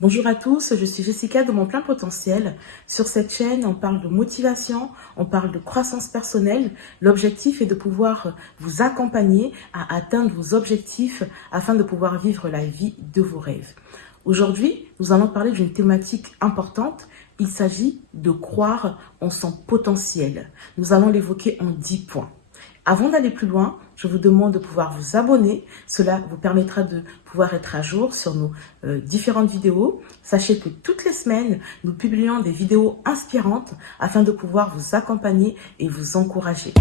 Bonjour à tous, je suis Jessica de Mon Plein Potentiel. Sur cette chaîne, on parle de motivation, on parle de croissance personnelle. L'objectif est de pouvoir vous accompagner à atteindre vos objectifs afin de pouvoir vivre la vie de vos rêves. Aujourd'hui, nous allons parler d'une thématique importante. Il s'agit de croire en son potentiel. Nous allons l'évoquer en 10 points. Avant d'aller plus loin, je vous demande de pouvoir vous abonner. Cela vous permettra de pouvoir être à jour sur nos différentes vidéos. Sachez que toutes les semaines, nous publions des vidéos inspirantes afin de pouvoir vous accompagner et vous encourager.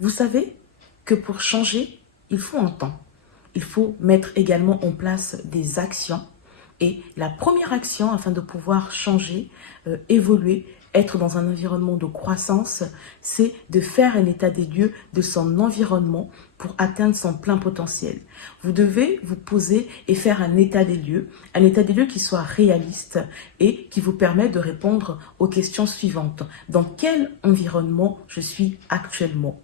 Vous savez que pour changer, il faut un temps. Il faut mettre également en place des actions. Et la première action, afin de pouvoir changer, évoluer, être dans un environnement de croissance, c'est de faire un état des lieux de son environnement pour atteindre son plein potentiel. Vous devez vous poser et faire un état des lieux qui soit réaliste et qui vous permet de répondre aux questions suivantes. Dans quel environnement je suis actuellement ?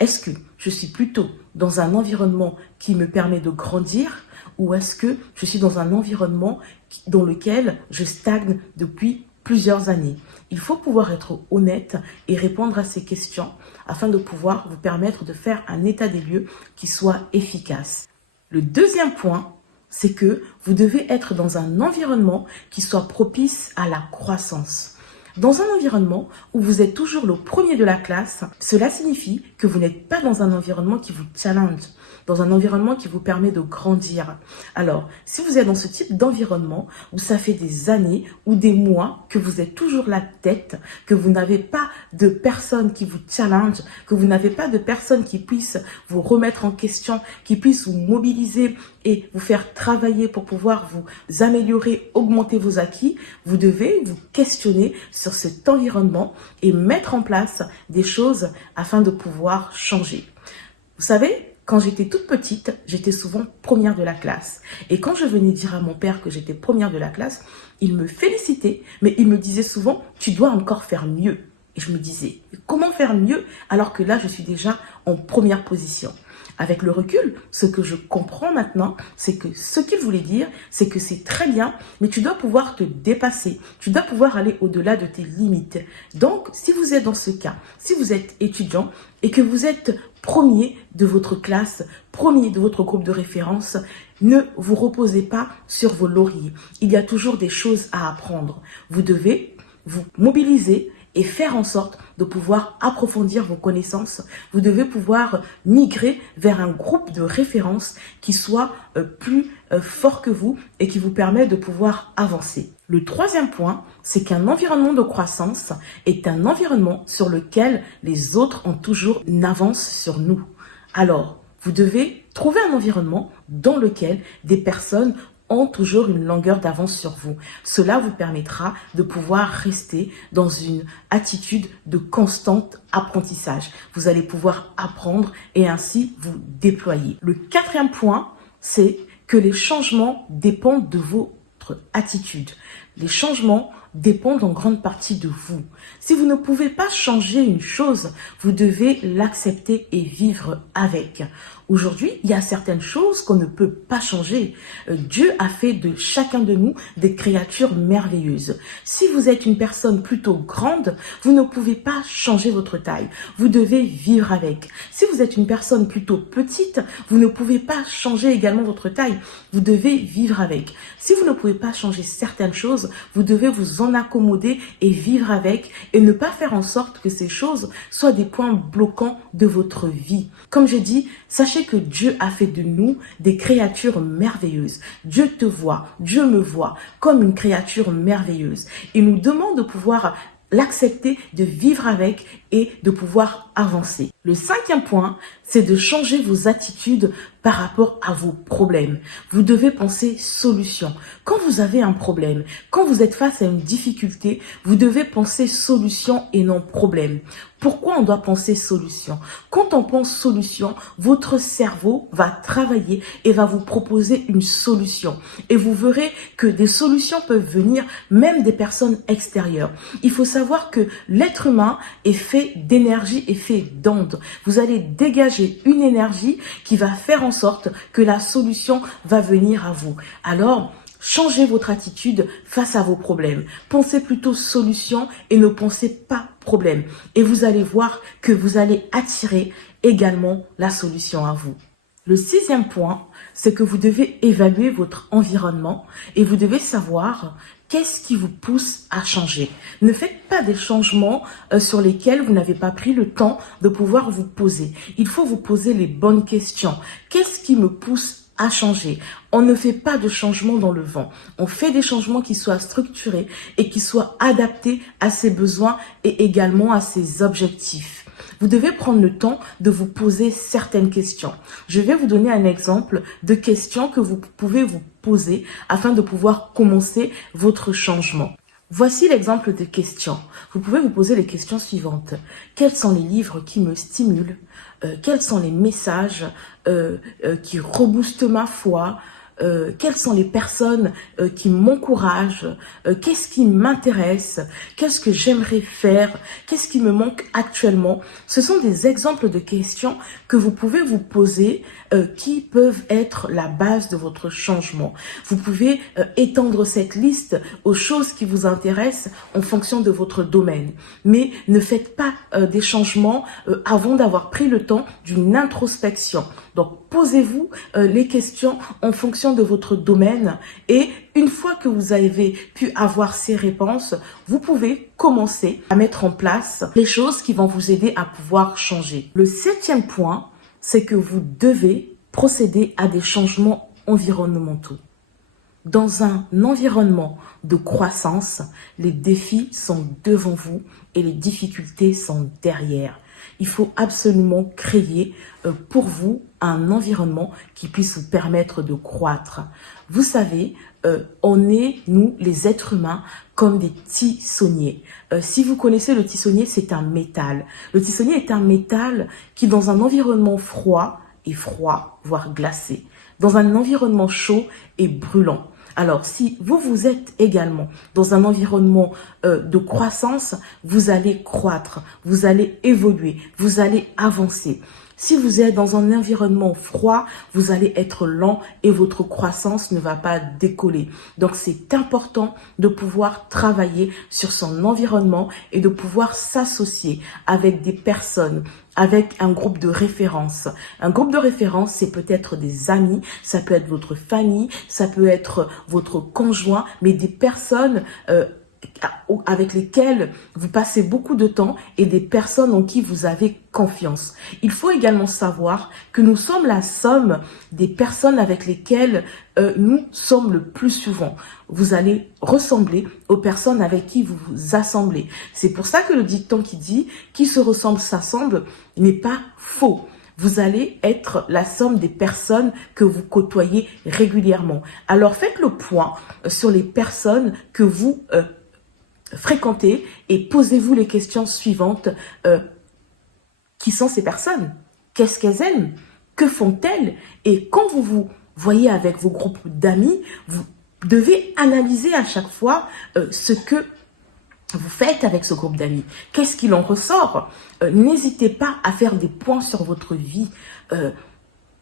Est-ce que je suis plutôt dans un environnement qui me permet de grandir ou est-ce que je suis dans un environnement dans lequel je stagne depuis plusieurs années? Il faut pouvoir être honnête et répondre à ces questions afin de pouvoir vous permettre de faire un état des lieux qui soit efficace. Le deuxième point, c'est que vous devez être dans un environnement qui soit propice à la croissance. Dans un environnement où vous êtes toujours le premier de la classe, cela signifie que vous n'êtes pas dans un environnement qui vous challenge, dans un environnement qui vous permet de grandir. Alors, si vous êtes dans ce type d'environnement où ça fait des années ou des mois que vous êtes toujours la tête, que vous n'avez pas de personnes qui vous challenge, que vous n'avez pas de personnes qui puissent vous remettre en question, qui puissent vous mobiliser et vous faire travailler pour pouvoir vous améliorer, augmenter vos acquis, vous devez vous questionner sur cet environnement et mettre en place des choses afin de pouvoir changer. Vous savez, quand j'étais toute petite, j'étais souvent première de la classe. Et quand je venais dire à mon père que j'étais première de la classe, il me félicitait, mais il me disait souvent « tu dois encore faire mieux ». Et je me disais « comment faire mieux alors que là, je suis déjà en première position ?» Avec le recul, ce que je comprends maintenant, c'est que ce qu'il voulait dire, c'est que c'est très bien, mais tu dois pouvoir te dépasser. Tu dois pouvoir aller au-delà de tes limites. Donc, si vous êtes dans ce cas, si vous êtes étudiant et que vous êtes premier de votre classe, premier de votre groupe de référence, ne vous reposez pas sur vos lauriers. Il y a toujours des choses à apprendre. Vous devez vous mobiliser et faire en sorte de pouvoir approfondir vos connaissances. Vous devez pouvoir migrer vers un groupe de référence qui soit plus fort que vous et qui vous permet de pouvoir avancer. Le troisième point, c'est qu'un environnement de croissance est un environnement sur lequel les autres ont toujours une avance sur nous. Alors, vous devez trouver un environnement dans lequel des personnes ont toujours une longueur d'avance sur vous. Cela vous permettra de pouvoir rester dans une attitude de constant apprentissage. Vous allez pouvoir apprendre et ainsi vous déployer. Le quatrième point, c'est que les changements dépendent de votre attitude. Les changements dépendent en grande partie de vous. Si vous ne pouvez pas changer une chose, vous devez l'accepter et vivre avec. Aujourd'hui, il y a certaines choses qu'on ne peut pas changer. Dieu a fait de chacun de nous des créatures merveilleuses. Si vous êtes une personne plutôt grande, vous ne pouvez pas changer votre taille. Vous devez vivre avec. Si vous êtes une personne plutôt petite, vous ne pouvez pas changer également votre taille. Vous devez vivre avec. Si vous ne pouvez pas changer certaines choses, vous devez vous en accommoder et vivre avec et ne pas faire en sorte que ces choses soient des points bloquants de votre vie. Comme j'ai dit, sachez que Dieu a fait de nous des créatures merveilleuses. Dieu te voit, Dieu me voit comme une créature merveilleuse. Il nous demande de pouvoir l'accepter, de vivre avec et de pouvoir avancer. Le 5e point, c'est de changer vos attitudes par rapport à vos problèmes. Vous devez penser solution. Quand vous avez un problème, quand vous êtes face à une difficulté, vous devez penser solution et non problème. Pourquoi on doit penser solution? Quand on pense solution, votre cerveau va travailler et va vous proposer une solution. Et vous verrez que des solutions peuvent venir même des personnes extérieures. Il faut savoir que l'être humain est fait d'énergie, est fait d'ondes. Vous allez dégager une énergie qui va faire en sorte que la solution va venir à vous. Alors, changez votre attitude face à vos problèmes. Pensez plutôt solution et ne pensez pas problème. Et vous allez voir que vous allez attirer également la solution à vous. Le 6e point, c'est que vous devez évaluer votre environnement et vous devez savoir qu'est-ce qui vous pousse à changer. Ne faites pas des changements sur lesquels vous n'avez pas pris le temps de pouvoir vous poser. Il faut vous poser les bonnes questions. Qu'est-ce qui me pousse à changer? On ne fait pas de changements dans le vent. On fait des changements qui soient structurés et qui soient adaptés à ses besoins et également à ses objectifs. Vous devez prendre le temps de vous poser certaines questions. Je vais vous donner un exemple de questions que vous pouvez vous poser afin de pouvoir commencer votre changement. Voici l'exemple de questions. Vous pouvez vous poser les questions suivantes. Quels sont les livres qui me stimulent? Quels sont les messages qui reboostent ma foi? Quelles sont les personnes qui m'encouragent? Qu'est-ce qui m'intéresse? Qu'est-ce que j'aimerais faire? Qu'est-ce qui me manque actuellement? Ce sont des exemples de questions que vous pouvez vous poser qui peuvent être la base de votre changement. Vous pouvez étendre cette liste aux choses qui vous intéressent en fonction de votre domaine. Mais ne faites pas des changements avant d'avoir pris le temps d'une introspection. Donc, posez-vous les questions en fonction de votre domaine et une fois que vous avez pu avoir ces réponses, vous pouvez commencer à mettre en place les choses qui vont vous aider à pouvoir changer. Le 7e point, c'est que vous devez procéder à des changements environnementaux. Dans un environnement de croissance, les défis sont devant vous et les difficultés sont derrière. Il faut absolument créer pour vous un environnement qui puisse vous permettre de croître. Vous savez, on est, nous, les êtres humains, comme des tissonniers. Si vous connaissez le tissonnier, c'est un métal. Le tissonnier est un métal qui, dans un environnement froid, est froid, voire glacé. Dans un environnement chaud, est brûlant. Alors, si vous êtes également dans un environnement de croissance, vous allez croître, vous allez évoluer, vous allez avancer. Si vous êtes dans un environnement froid, vous allez être lent et votre croissance ne va pas décoller. Donc, c'est important de pouvoir travailler sur son environnement et de pouvoir s'associer avec des personnes, avec un groupe de référence. Un groupe de référence, c'est peut-être des amis, ça peut être votre famille, ça peut être votre conjoint, mais des personnes avec lesquelles vous passez beaucoup de temps et des personnes en qui vous avez confiance. Il faut également savoir que nous sommes la somme des personnes avec lesquelles nous sommes le plus souvent. Vous allez ressembler aux personnes avec qui vous vous assemblez. C'est pour ça que le dicton qui dit « qui se ressemble s'assemble » n'est pas faux. Vous allez être la somme des personnes que vous côtoyez régulièrement. Alors faites le point sur les personnes que vous fréquentez et posez-vous les questions suivantes. Qui sont ces personnes? Qu'est-ce qu'elles aiment? Que font-elles? Et quand vous vous voyez avec vos groupes d'amis, vous devez analyser à chaque fois ce que vous faites avec ce groupe d'amis. Qu'est-ce qu'il en ressort? N'hésitez pas à faire des points sur votre vie.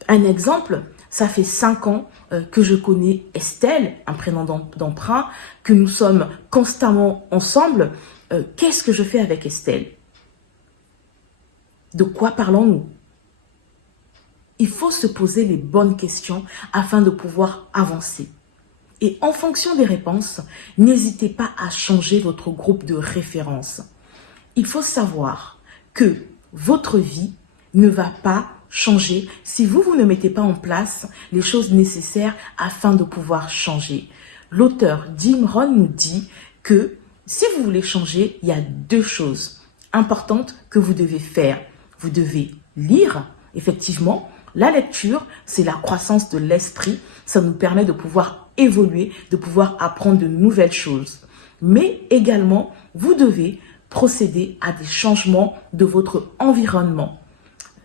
Un exemple, ça fait 5 ans que je connais Estelle, un prénom d'emprunt, que nous sommes constamment ensemble. Qu'est-ce que je fais avec Estelle? De quoi parlons-nous? Il faut se poser les bonnes questions afin de pouvoir avancer. Et en fonction des réponses, n'hésitez pas à changer votre groupe de référence. Il faut savoir que votre vie ne va pas changer si vous ne mettez pas en place les choses nécessaires afin de pouvoir changer. L'auteur Jim Rohn nous dit que si vous voulez changer, il y a 2 choses. importantes que vous devez faire. Vous devez lire, effectivement. La lecture, c'est la croissance de l'esprit. Ça nous permet de pouvoir évoluer, de pouvoir apprendre de nouvelles choses. Mais également, vous devez procéder à des changements de votre environnement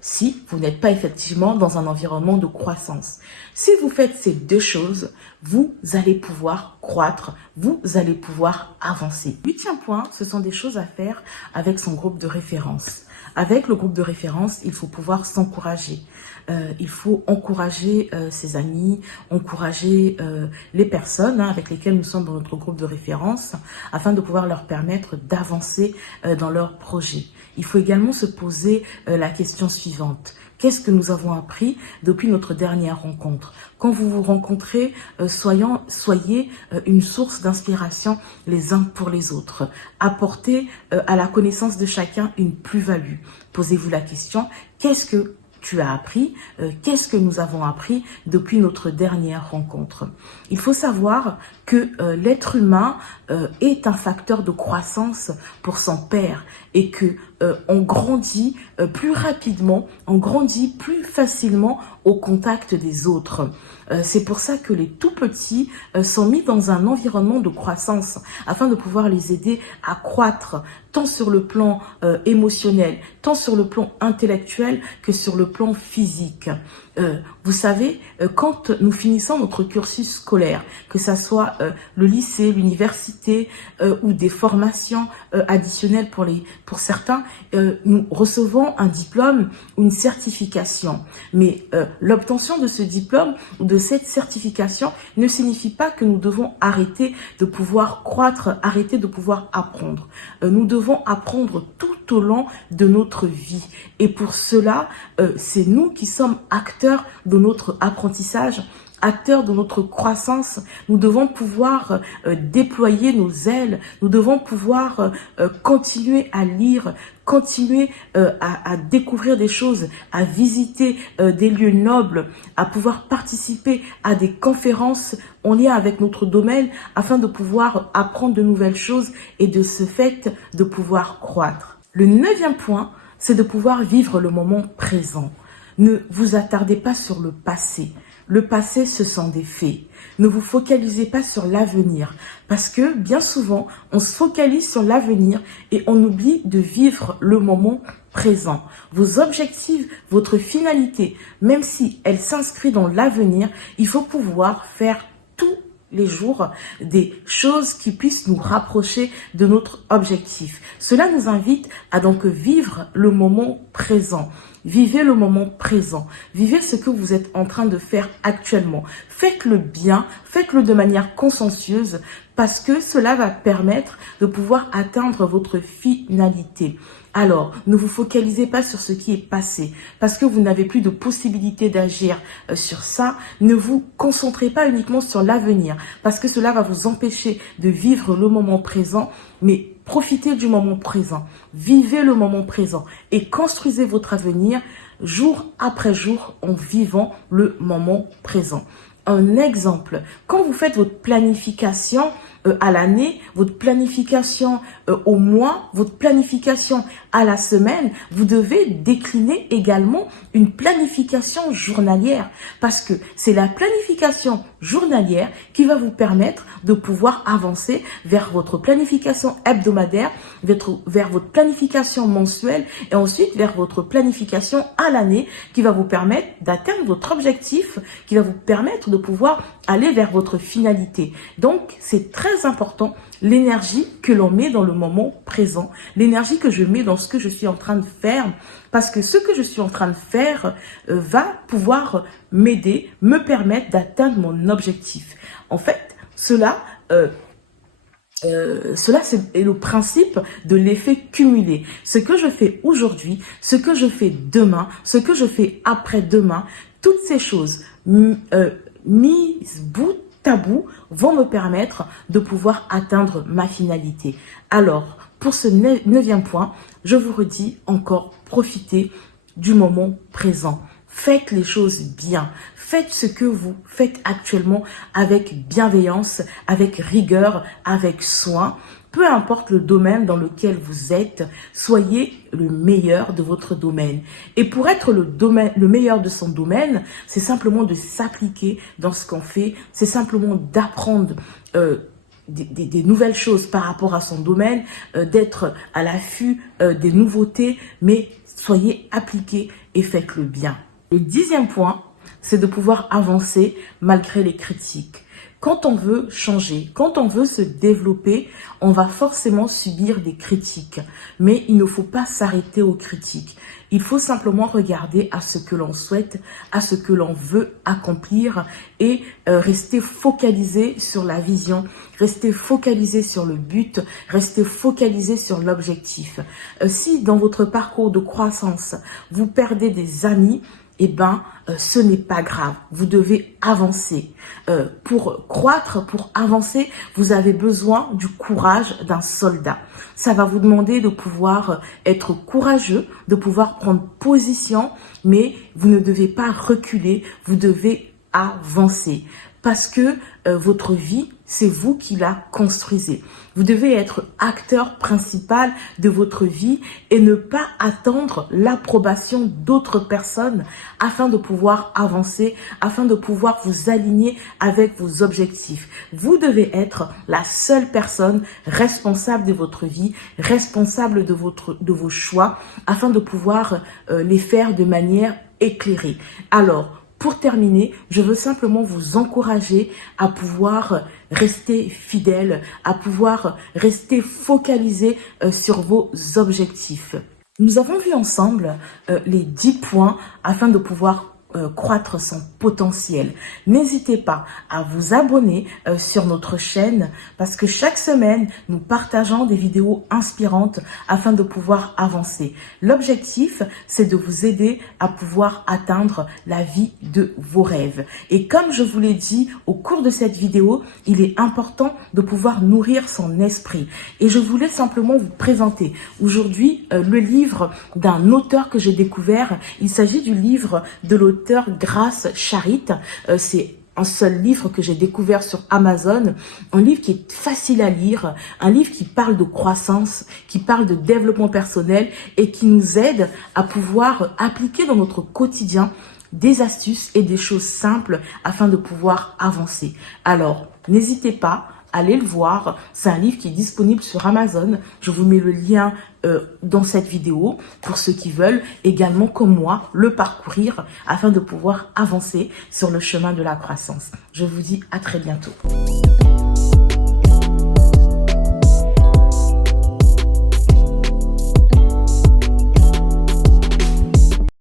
si vous n'êtes pas effectivement dans un environnement de croissance. Si vous faites ces deux choses, vous allez pouvoir croître, vous allez pouvoir avancer. 8e point, ce sont des choses à faire avec son groupe de référence. Avec le groupe de référence, il faut pouvoir s'encourager. Il faut encourager ses amis, encourager les personnes avec lesquelles nous sommes dans notre groupe de référence afin de pouvoir leur permettre d'avancer dans leur projet. Il faut également se poser la question suivante. Qu'est-ce que nous avons appris depuis notre dernière rencontre? Quand vous vous rencontrez, soyez une source d'inspiration les uns pour les autres. Apportez à la connaissance de chacun une plus-value. Posez-vous la question, qu'est-ce que tu as appris, qu'est-ce que nous avons appris depuis notre dernière rencontre. Il faut savoir que l'être humain est un facteur de croissance pour son père et que on grandit plus rapidement, on grandit plus facilement au contact des autres. C'est pour ça que les tout petits sont mis dans un environnement de croissance afin de pouvoir les aider à croître tant sur le plan émotionnel, tant sur le plan intellectuel que sur le plan physique. Vous savez, quand nous finissons notre cursus scolaire, que ça soit le lycée, l'université ou des formations additionnelles pour certains, nous recevons un diplôme ou une certification. Mais l'obtention de ce diplôme ou de cette certification ne signifie pas que nous devons arrêter de pouvoir croître, arrêter de pouvoir apprendre. Nous devons apprendre tout au long de notre vie. Et pour cela, c'est nous qui sommes acteurs de notre apprentissage, acteurs de notre croissance. Nous devons pouvoir déployer nos ailes, nous devons pouvoir continuer à lire, continuer à découvrir des choses, à visiter des lieux nobles, à pouvoir participer à des conférences en lien avec notre domaine afin de pouvoir apprendre de nouvelles choses et de ce fait de pouvoir croître. Le 9e point, c'est de pouvoir vivre le moment présent. Ne vous attardez pas sur le passé. Le passé, ce sont des faits. Ne vous focalisez pas sur l'avenir parce que bien souvent, on se focalise sur l'avenir et on oublie de vivre le moment présent. Vos objectifs, votre finalité, même si elle s'inscrit dans l'avenir, il faut pouvoir faire tous les jours des choses qui puissent nous rapprocher de notre objectif. Cela nous invite à donc vivre le moment présent. Vivez le moment présent. Vivez ce que vous êtes en train de faire actuellement. Faites-le bien, faites-le de manière consciencieuse parce que cela va permettre de pouvoir atteindre votre finalité. Alors, ne vous focalisez pas sur ce qui est passé parce que vous n'avez plus de possibilité d'agir sur ça. Ne vous concentrez pas uniquement sur l'avenir parce que cela va vous empêcher de vivre le moment présent, mais profitez du moment présent, vivez le moment présent et construisez votre avenir jour après jour en vivant le moment présent. Un exemple, quand vous faites votre planification à l'année, votre planification au mois, votre planification à la semaine, vous devez décliner également une planification journalière parce que c'est la planification journalière qui va vous permettre de pouvoir avancer vers votre planification hebdomadaire, vers votre planification mensuelle et ensuite vers votre planification à l'année qui va vous permettre d'atteindre votre objectif, qui va vous permettre de pouvoir aller vers votre finalité. Donc, c'est très important l'énergie que l'on met dans le moment présent, l'énergie que je mets dans ce que je suis en train de faire, parce que ce que je suis en train de faire va pouvoir m'aider, me permettre d'atteindre mon objectif. En fait, cela c'est le principe de l'effet cumulé. Ce que je fais aujourd'hui, ce que je fais demain, ce que je fais après-demain, toutes ces choses mises bout à bout vont me permettre de pouvoir atteindre ma finalité. Alors, pour ce 9e point, je vous redis encore, profitez du moment présent. Faites les choses bien. Faites ce que vous faites actuellement avec bienveillance, avec rigueur, avec soin. Peu importe le domaine dans lequel vous êtes, soyez le meilleur de votre domaine. Et pour être le meilleur de son domaine, c'est simplement de s'appliquer dans ce qu'on fait, c'est simplement d'apprendre des nouvelles choses par rapport à son domaine, d'être à l'affût des nouveautés, mais soyez appliqués et faites-le bien. Le 10e point, c'est de pouvoir avancer malgré les critiques. Quand on veut changer, quand on veut se développer, on va forcément subir des critiques. Mais il ne faut pas s'arrêter aux critiques. Il faut simplement regarder à ce que l'on souhaite, à ce que l'on veut accomplir et rester focalisé sur la vision, rester focalisé sur le but, rester focalisé sur l'objectif. Si dans votre parcours de croissance, vous perdez des amis, eh ben, ce n'est pas grave. Vous devez avancer. Pour croître, pour avancer, vous avez besoin du courage d'un soldat. Ça va vous demander de pouvoir être courageux, de pouvoir prendre position, mais vous ne devez pas reculer, vous devez avancer. Parce que votre vie, c'est vous qui la construisez. Vous devez être acteur principal de votre vie et ne pas attendre l'approbation d'autres personnes afin de pouvoir avancer, afin de pouvoir vous aligner avec vos objectifs. Vous devez être la seule personne responsable de votre vie, responsable de vos choix, afin de pouvoir les faire de manière éclairée. Alors, pour terminer, je veux simplement vous encourager à pouvoir rester fidèle, à pouvoir rester focalisé sur vos objectifs. Nous avons vu ensemble les 10 points afin de pouvoir croître son potentiel. N'hésitez pas à vous abonner sur notre chaîne parce que chaque semaine, nous partageons des vidéos inspirantes afin de pouvoir avancer. L'objectif, c'est de vous aider à pouvoir atteindre la vie de vos rêves. Et comme je vous l'ai dit au cours de cette vidéo, il est important de pouvoir nourrir son esprit. Et je voulais simplement vous présenter aujourd'hui le livre d'un auteur que j'ai découvert. Il s'agit du livre de l'auteur Grace Charit. C'est un seul livre que j'ai découvert sur Amazon, un livre qui est facile à lire, un livre qui parle de croissance, qui parle de développement personnel et qui nous aide à pouvoir appliquer dans notre quotidien des astuces et des choses simples afin de pouvoir avancer. Alors, n'hésitez pas, allez le voir. C'est un livre qui est disponible sur Amazon. Je vous mets le lien dans cette vidéo pour ceux qui veulent également, comme moi, le parcourir afin de pouvoir avancer sur le chemin de la croissance. Je vous dis à très bientôt.